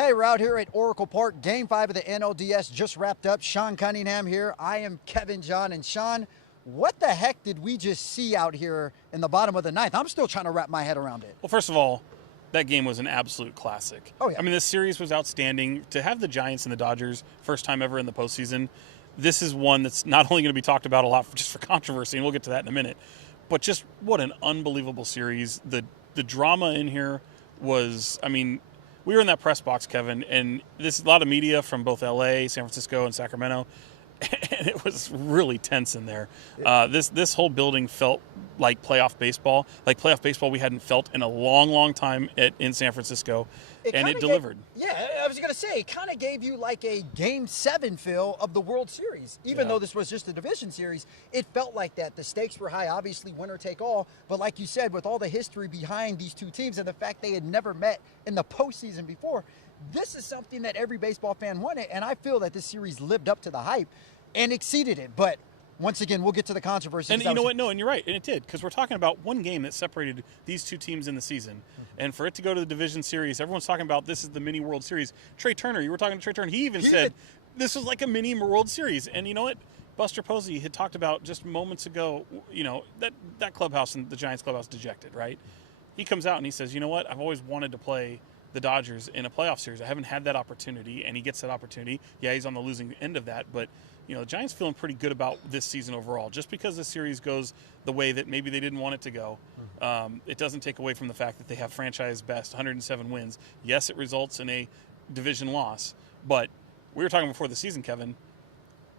Hey, we're out here at Oracle Park. Game 5 of the NLDS just wrapped up. Sean Cunningham here. I am Kevin John. And Sean, what the heck did we just see out here in the bottom of the ninth? I'm still trying to wrap my head around it. Well, first of all, that game was an absolute classic. Oh, yeah. I mean, this series was outstanding. To have the Giants and the Dodgers, first time ever in the postseason, this is one that's not only going to be talked about a lot just for controversy, and we'll get to that in a minute, but just what an unbelievable series. The drama in here was, I mean, we were in that press box, Kevin, and this a lot of media from both LA, San Francisco, and Sacramento, and it was really tense in there. This whole building felt like playoff baseball we hadn't felt in a long, long time in San Francisco, and it delivered. I was going to say, it kind of gave you like a Game 7 feel of the World Series. Even though this was just a division series, it felt like that. The stakes were high, obviously winner take all, but like you said, with all the history behind these two teams and the fact they had never met in the postseason before, this is something that every baseball fan wanted, and I feel that this series lived up to the hype and exceeded it. But once again, we'll get to the controversy. And you know what? No, and you're right. And it did, because we're talking about one game that separated these two teams in the season. Mm-hmm. And for it to go to the division series, everyone's talking about this is the mini World Series. Trey Turner, you were talking to Trey Turner. He even said this was like a mini World Series. And you know what? Buster Posey had talked about just moments ago, you know, that clubhouse and the Giants clubhouse dejected, right? He comes out and he says, you know what? I've always wanted to play the Dodgers in a playoff series. I haven't had that opportunity, and he gets that opportunity. Yeah, he's on the losing end of that, but you know, the Giants feeling pretty good about this season overall. Just because the series goes the way that maybe they didn't want it to go, it doesn't take away from the fact that they have franchise best 107 wins. Yes, it results in a division loss, but we were talking before the season, Kevin.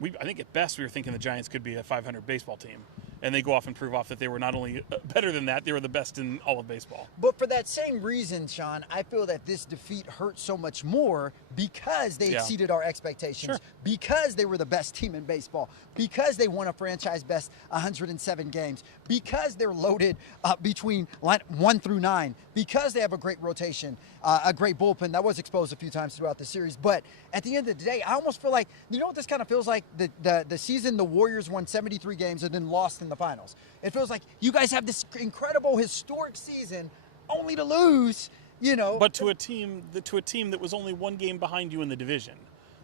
I think at best we were thinking the Giants could be a 500 baseball team. And they go off and prove off that they were not only better than that, they were the best in all of baseball. But for that same reason, Sean, I feel that this defeat hurt so much more because they exceeded our expectations, because they were the best team in baseball, because they won a franchise best 107 games, because they're loaded between 1 through 9, because they have a great rotation, a great bullpen that was exposed a few times throughout the series. But at the end of the day, I almost feel like, you know what this kind of feels like? The season the Warriors won 73 games and then lost in the finals. It feels like you guys have this incredible historic season only to lose, you know. But to a team that was only one game behind you in the division.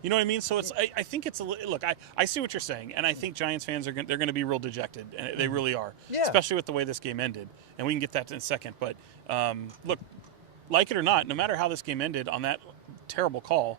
You know what I mean? So it's I think it's look, I see what you're saying, and I think Giants fans they're going to be real dejected, and they really are. Yeah. Especially with the way this game ended. And we can get that in a second, but look, like it or not, no matter how this game ended on that terrible call,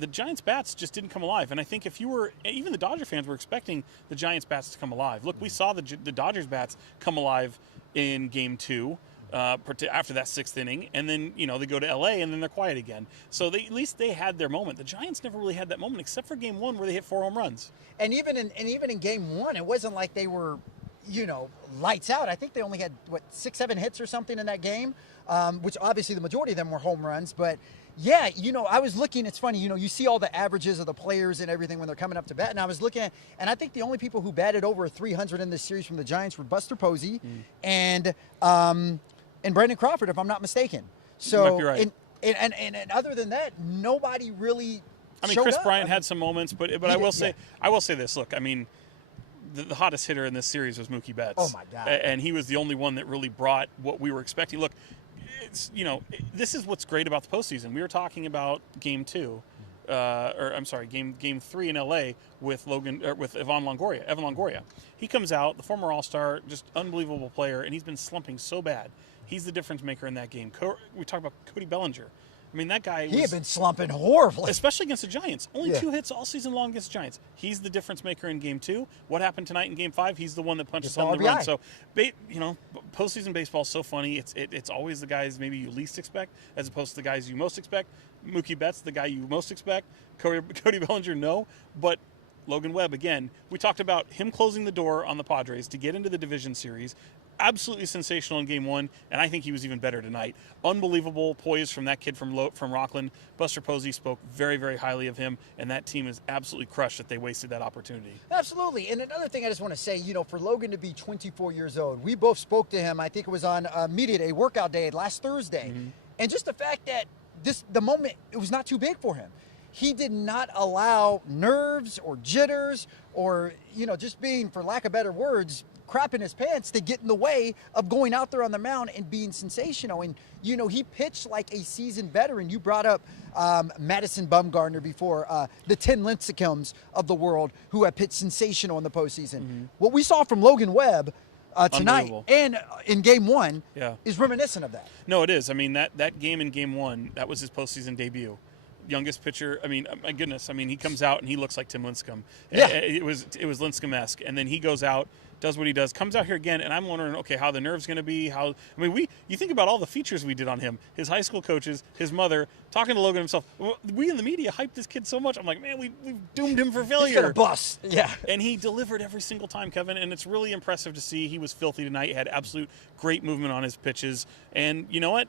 the Giants' bats just didn't come alive. And I think if you were, even the Dodger fans were expecting the Giants' bats to come alive. Look, we saw the Dodgers' bats come alive in Game 2 after that 6th inning. And then, you know, they go to L.A. and then they're quiet again. So at least they had their moment. The Giants never really had that moment except for Game 1 where they hit 4 home runs. And even in Game 1, it wasn't like they were, you know, lights out. I think they only had, 6-7 hits or something in that game, which obviously the majority of them were home runs. But yeah, you know, I was looking, it's funny, you know, you see all the averages of the players and everything when they're coming up to bat, and I was looking at, and I think the only people who batted over 300 in this series from the Giants were Buster Posey and Brandon Crawford, if I'm not mistaken. So, you might be right. And other than that, nobody really Chris Bryant had some moments, but I will say this. Look, I mean, the hottest hitter in this series was Mookie Betts. Oh, my God. And he was the only one that really brought what we were expecting. Look, you know, this is what's great about the postseason. We were talking about Game 2, Game 3 in LA with Evan Longoria. He comes out, the former All-Star, just unbelievable player, and he's been slumping so bad. He's the difference maker in that game. We talk about Cody Bellinger. I mean, that guy he had been slumping horribly. Especially against the Giants. Only 2 hits all season long against the Giants. He's the difference maker in Game 2. What happened tonight in Game 5? He's the one that punches home the run. So, you know, postseason baseball is so funny. It's always the guys maybe you least expect as opposed to the guys you most expect. Mookie Betts, the guy you most expect. Cody Bellinger, no. But Logan Webb, again, we talked about him closing the door on the Padres to get into the division series. Absolutely sensational in Game 1, and I think he was even better tonight. Unbelievable poise from that kid from Rockland. Buster Posey spoke very, very highly of him, and that team is absolutely crushed that they wasted that opportunity. Absolutely. And another thing I just want to say, you know, for Logan to be 24 years old, we both spoke to him, I think it was on Media Day, workout day last Thursday. Mm-hmm. And just the fact that the moment, it was not too big for him. He did not allow nerves or jitters or, you know, just being, for lack of better words, crapping his pants to get in the way of going out there on the mound and being sensational. And, he pitched like a seasoned veteran. You brought up Madison Bumgarner before, the 10 Lincecums of the world who have pitched sensational in the postseason. Mm-hmm. What we saw from Logan Webb tonight and in Game 1 is reminiscent of that. No, it is. I mean, that game in Game 1, that was his postseason debut. Youngest pitcher. I mean, my goodness. I mean, he comes out and he looks like Tim Lincecum. Yeah. It was Lincecum-esque. And then he goes out, does what he does, comes out here again, and I'm wondering, okay, how the nerve's going to be. You think about all the features we did on him. His high school coaches, his mother, talking to Logan himself. We in the media hyped this kid so much. I'm like, man, we've doomed him for failure. He's gonna bust. Yeah. And he delivered every single time, Kevin, and it's really impressive to see. He was filthy tonight. He had absolute great movement on his pitches. And you know what?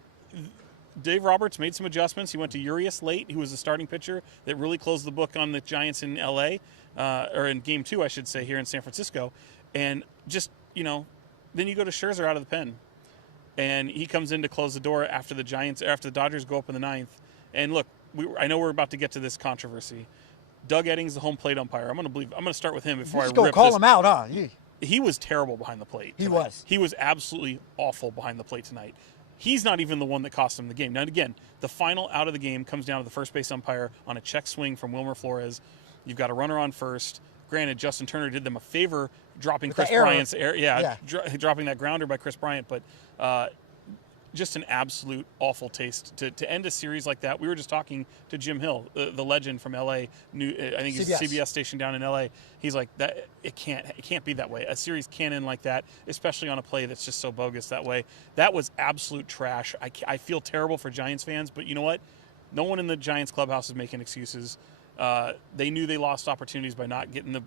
Dave Roberts made some adjustments. He went to Urias late, who was the starting pitcher that really closed the book on the Giants in L.A., or in Game 2, I should say, here in San Francisco. And just, then you go to Scherzer out of the pen. And he comes in to close the door after the Dodgers go up in the 9th. And look, I know we're about to get to this controversy. Doug Eddings, the home plate umpire. I'm going to start with him before I rip this. Call him out, huh? He was terrible behind the plate tonight. He was absolutely awful behind the plate tonight. He's not even the one that cost him the game. Now, again, the final out of the game comes down to the first base umpire on a check swing from Wilmer Flores. You've got a runner on first. Granted, Justin Turner did them a favor dropping Chris Bryant's error. Dropping that grounder by Chris Bryant. But just an absolute awful taste to end a series like that. We were just talking to Jim Hill, the legend from L.A. I think he's a CBS station down in L.A. He's like, that it can't be that way. A series can't end like that, especially on a play that's just so bogus that way. That was absolute trash. I feel terrible for Giants fans, but you know what? No one in the Giants clubhouse is making excuses. They knew they lost opportunities by not getting.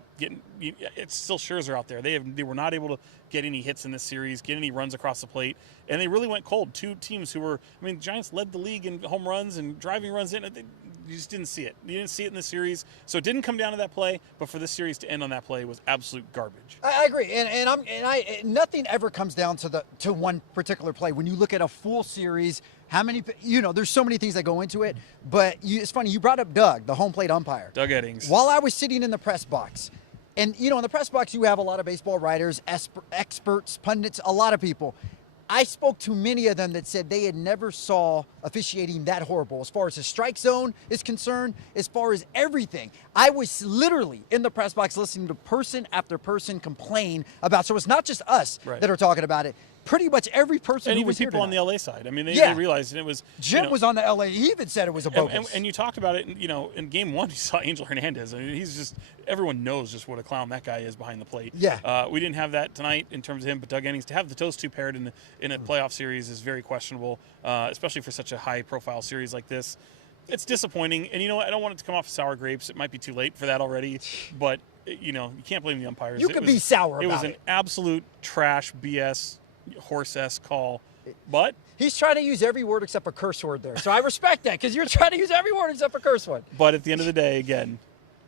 It's still Scherzer out there. They were not able to get any hits in this series, get any runs across the plate, and they really went cold. Two teams who were, the Giants led the league in home runs and driving runs in. You just didn't see it. You didn't see it in the series, so it didn't come down to that play. But for this series to end on that play was absolute garbage. I agree, and nothing ever comes down to one particular play. When you look at a full series, how many, there's so many things that go into it. But it's funny, you brought up Doug, the home plate umpire. Doug Eddings. While I was sitting in the press box, and in the press box you have a lot of baseball writers, experts, pundits, a lot of people. I spoke to many of them that said they had never saw officiating that horrible as far as the strike zone is concerned, as far as everything. I was literally in the press box listening to person after person complain about, so it's not just us that are talking about it. Pretty much every person who was here tonight. And even people on the LA side. They realized it was. Jim was on the LA. He even said it was a bogus. And you talked about it. In Game 1, you saw Angel Hernandez. He's just, everyone knows just what a clown that guy is behind the plate. Yeah. We didn't have that tonight in terms of him, but Doug Eddings, to have those two paired in a playoff series is very questionable, especially for such a high-profile series like this. It's disappointing, and I don't want it to come off sour grapes. It might be too late for that already, but you can't blame the umpires. You could be sour about it. It was an absolute trash BS. Horse-esque call, but he's trying to use every word except a curse word there. So I respect that because you're trying to use every word except a curse word. But at the end of the day, again,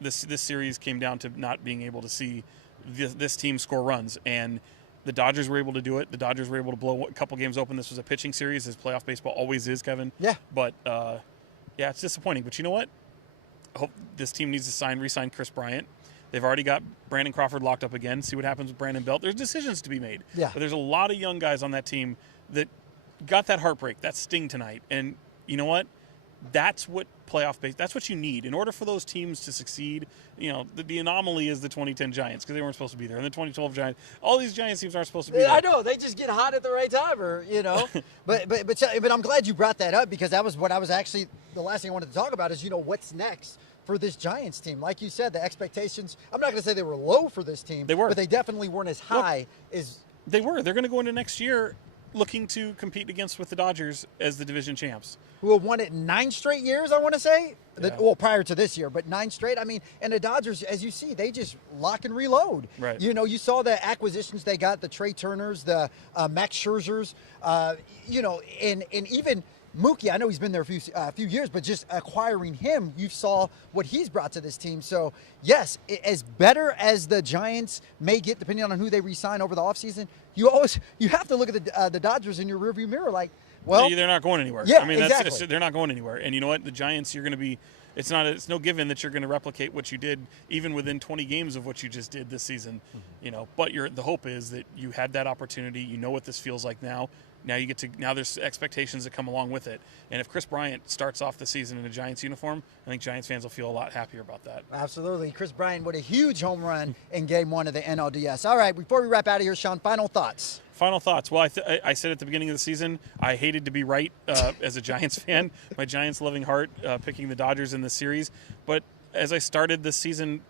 this series came down to not being able to see this team score runs, and the Dodgers were able to do it. The Dodgers were able to blow a couple games open. This was a pitching series, as playoff baseball always is, Kevin. Yeah. But it's disappointing. But you know what? I hope this team needs to re-sign Chris Bryant. They've already got Brandon Crawford locked up again. See what happens with Brandon Belt. There's decisions to be made. Yeah. But there's a lot of young guys on that team that got that heartbreak, that sting tonight. And you know what? That's what that's what you need. In order for those teams to succeed, the anomaly is the 2010 Giants because they weren't supposed to be there. And the 2012 Giants, all these Giants teams aren't supposed to be there. I know. They just get hot at the right time but I'm glad you brought that up because that was what I was actually, the last thing I wanted to talk about is, what's next for this Giants team. Like you said, the expectations, I'm not going to say they were low for this team. They were. But they definitely weren't as high as... They were. They're going to go into next year looking to compete with the Dodgers as the division champs. Who have won it 9 straight years, I want to say. Yeah. Well, prior to this year, but 9 straight. And the Dodgers, as you see, they just lock and reload. Right. You saw the acquisitions they got, the Trey Turners, the Max Scherzers, and even... Mookie, I know he's been there a few years, but just acquiring him, you saw what he's brought to this team. So, yes, as better as the Giants may get, depending on who they re-sign over the offseason, you have to look at the Dodgers in your rearview mirror like, Well, they're not going anywhere. Yeah, I mean, exactly. They're not going anywhere. And you know what? The Giants, you're going to be. It's no given that you're going to replicate what you did even within 20 games of what you just did this season. But the hope is that you had that opportunity. You know what this feels like now. Now there's expectations that come along with it. And if Chris Bryant starts off the season in a Giants uniform, I think Giants fans will feel a lot happier about that. Absolutely. Chris Bryant with a huge home run in Game 1 of the NLDS. All right, before we wrap out of here, Sean, final thoughts. Final thoughts. Well, I said at the beginning of the season, I hated to be right as a Giants fan. My Giants-loving heart picking the Dodgers in this series. But as I started this season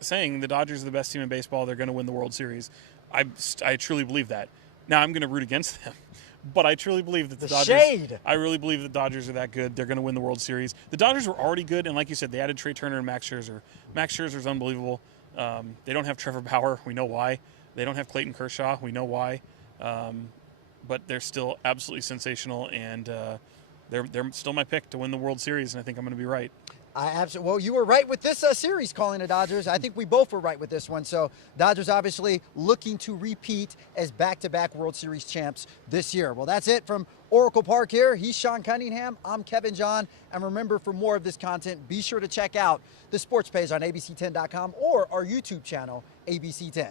saying the Dodgers are the best team in baseball, they're going to win the World Series, I truly believe that. Now I'm going to root against them. But I truly believe that the Dodgers. Shade. I really believe the Dodgers are that good. They're going to win the World Series. The Dodgers were already good, and like you said, they added Trey Turner and Max Scherzer. Max Scherzer's unbelievable. They don't have Trevor Bauer. We know why. They don't have Clayton Kershaw. We know why. But they're still absolutely sensational, and they're still my pick to win the World Series, and I think I'm going to be right. Well, you were right with this series calling the Dodgers. I think we both were right with this one. So Dodgers obviously looking to repeat as back-to-back World Series champs this year. Well, that's it from Oracle Park here. He's Sean Cunningham. I'm Kevin John. And remember, for more of this content, be sure to check out the sports page on ABC10.com or our YouTube channel, ABC10.